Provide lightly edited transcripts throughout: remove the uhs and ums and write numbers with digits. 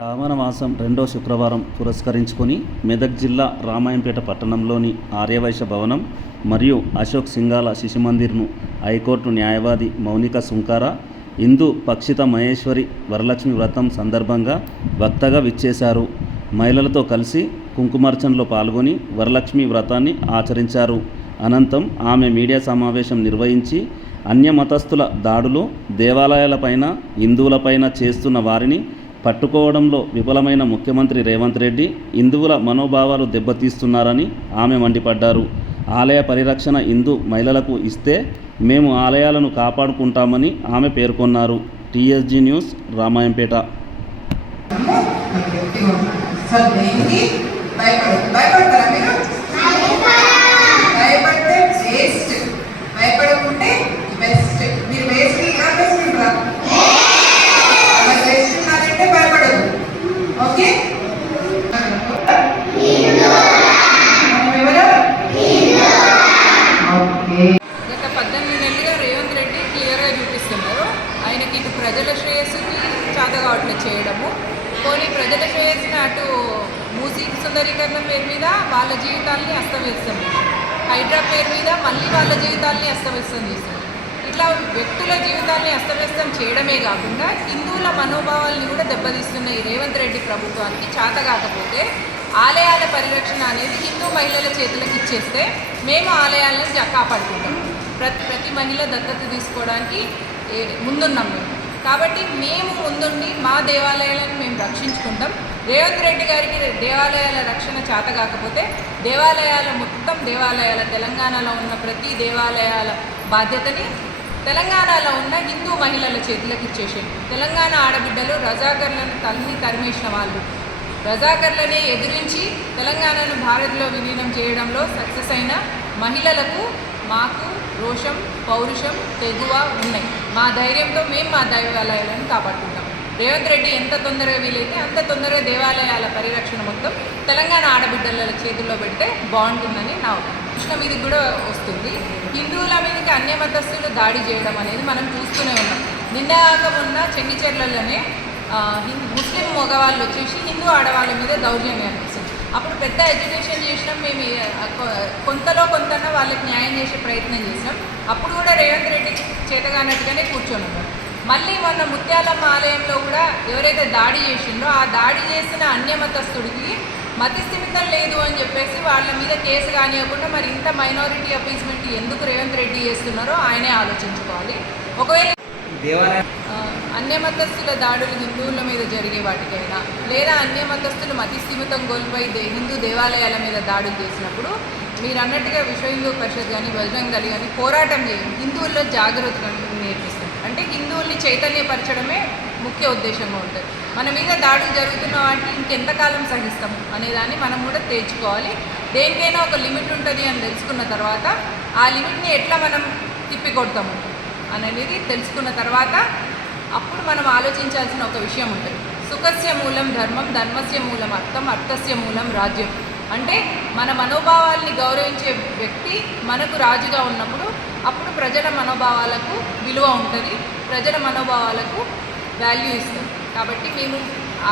శ్రావణ మాసం రెండో శుక్రవారం పురస్కరించుకొని మెదక్ జిల్లా రామాయంపేట పట్టణంలోని ఆర్యవైశ్య భవనం మరియు అశోక్ సింగాల శిశుమందిర్ను హైకోర్టు న్యాయవాది మౌనిక సుంకార హిందూ పక్షిత మహేశ్వరి వరలక్ష్మి వ్రతం సందర్భంగా వక్తగా విచ్చేశారు. మహిళలతో కలిసి కుంకుమార్చనలో పాల్గొని వరలక్ష్మి వ్రతాన్ని ఆచరించారు. అనంతరం ఆమె మీడియా సమావేశం నిర్వహించి అన్యమతస్థుల దాడులు, దేవాలయాలపైన హిందువులపైన చేస్తున్న వారిని పట్టుకోవడంలో విఫలమైన ముఖ్యమంత్రి రేవంత్ రెడ్డి హిందువుల మనోభావాలు దెబ్బతీస్తున్నారని ఆమె మండిపడ్డారు. ఆలయ పరిరక్షణ హిందూ మహిళలకు ఇస్తే మేము ఆలయాలను కాపాడుకుంటామని ఆమె పేర్కొన్నారు. TSG news Ramayampet. గత 18 నెలలుగా రేవంత్ రెడ్డి క్లియర్గా చూపిస్తున్నారు. ఆయనకి ఇటు ప్రజల శ్రేయస్సుకి చేత కావట్లేదు చేయడము. పోనీ ప్రజల శ్రేయస్సుని అటు మూసీ సుందరీకరణ పేరు మీద వాళ్ళ జీవితాల్ని అస్తవ్యస్తం చేశారు, హైడ్రా పేరు మీద మళ్ళీ వాళ్ళ జీవితాల్ని అస్తవ్యస్తం చేశారు. ఇట్లా వ్యక్తుల జీవితాల్ని అస్తవ్యస్తం చేయడమే కాకుండా హిందువుల మనోభావాల్ని కూడా దెబ్బతీస్తున్న ఈ రేవంత్ రెడ్డి ప్రభుత్వానికి చేత కాకపోతే ఆలయాల పరిరక్షణ అనేది హిందూ మహిళల చేతులకు ఇచ్చేస్తే మేము ఆలయాలను కాపాడుకుంటాం. ప్రతి మహిళ దత్తత తీసుకోవడానికి ముందున్నాం మేము. కాబట్టి మేము ముందుండి మా దేవాలయాలను మేము రక్షించుకుంటాం. రేవంత్ రెడ్డి గారికి దేవాలయాల రక్షణ చేత కాకపోతే మొత్తం దేవాలయాల తెలంగాణలో ఉన్న ప్రతి దేవాలయాల బాధ్యతని తెలంగాణలో ఉన్న హిందూ మహిళల చేతులకు ఇచ్చేసేయండి. తెలంగాణ ఆడబిడ్డలు రజాకర్లను తరిమేసిన వాళ్ళు, రజాకర్లనే ఎదిరించి తెలంగాణను భారత్లో విలీనం చేయడంలో సక్సెస్ అయిన మహిళలకు మాకు రోషం, పౌరుషం, తెగువ ఉన్నాయి. మా ధైర్యంతో మేము మా దేవాలయాలను కాపాడుకుంటాం. రేవంత్ రెడ్డి ఎంత తొందరగా వీలైతే అంత తొందరగా దేవాలయాల పరిరక్షణ మొత్తం తెలంగాణ ఆడబిడ్డల చేతుల్లో పెడితే బాగుంటుందని నా కృష్ణ మీదకి కూడా వస్తుంది. హిందువుల మీదకి అన్యమతస్థులు దాడి చేయడం అనేది మనం చూస్తూనే ఉన్నాం. నిన్నగాక మొన్న చెంగిచెర్లలోనే ముస్లిం మగవాళ్ళు వచ్చేసి హిందూ ఆడవాళ్ళ మీద దౌర్జన్యం చేసింది. అప్పుడు పెద్ద ఎడ్యుకేషన్ చేసినాం మేము, కొంతలో కొంతన వాళ్ళకి న్యాయం చేసే ప్రయత్నం చేసినాం. అప్పుడు కూడా రేవంత్ రెడ్డి చేతగానట్టుగానే కూర్చొని ఉన్నారు. మళ్ళీ మొన్న ముత్యాలమ్మ ఆలయంలో కూడా ఎవరైతే దాడి చేసిందో ఆ దాడి చేసిన అన్యమతస్థుడికి మతిస్థిమితం లేదు అని చెప్పేసి వాళ్ళ మీద కేసు కానివ్వకుండా మరి ఇంత మైనారిటీ అపీస్మెంట్ ఎందుకు రేవంత్ రెడ్డి చేస్తున్నారో ఆయనే ఆలోచించుకోవాలి. ఒకవేళ అన్యమతస్థుల దాడులు హిందువుల మీద జరిగే వాటికైనా లేదా అన్యమతస్థులు మతిస్థిమితం కోల్పోయి హిందూ దేవాలయాల మీద దాడులు చేసినప్పుడు మీరు అన్నట్టుగా విశ్వ హిందూ పరిషత్ కానీ బజరంగ్ దళ్ కానీ పోరాటం చేయండి, హిందువుల్లో జాగ్రత్త నేర్పిస్తాం. అంటే హిందువుల్ని చైతన్యపరచడమే ముఖ్య ఉద్దేశంగా ఉంటుంది. మన మీద దాడులు జరుగుతున్న వాటిని ఇంకెంతకాలం సహిస్తాము అనేదాన్ని మనం కూడా తేల్చుకోవాలి. దేనికైనా ఒక లిమిట్ ఉంటుంది అని తెలుసుకున్న తర్వాత ఆ లిమిట్ని ఎట్లా మనం తిప్పికొడతాము అనేది తెలుసుకున్న తర్వాత అప్పుడు మనం ఆలోచించాల్సిన ఒక విషయం ఉంటుంది. సుఖస్య మూలం ధర్మం, ధర్మస్య మూలం అర్థం, అర్థస్య మూలం రాజ్యం. అంటే మన మనోభావాల్ని గౌరవించే వ్యక్తి మనకు రాజుగా ఉన్నప్పుడు అప్పుడు ప్రజల మనోభావాలకు విలువ ఉంటుంది, ప్రజల మనోభావాలకు వాల్యూ ఇస్తాం. కాబట్టి మేము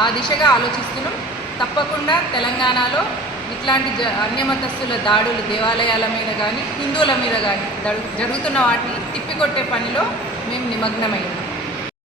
ఆ దిశగా ఆలోచిస్తున్నాం. తప్పకుండా తెలంగాణలో ఇట్లాంటి అన్యమతస్థుల దాడులు దేవాలయాల మీద కానీ హిందువుల మీద కానీ జరుగుతున్న వాటిని తిప్పికొట్టే పనిలో మేము నిమగ్నమయ్యాం.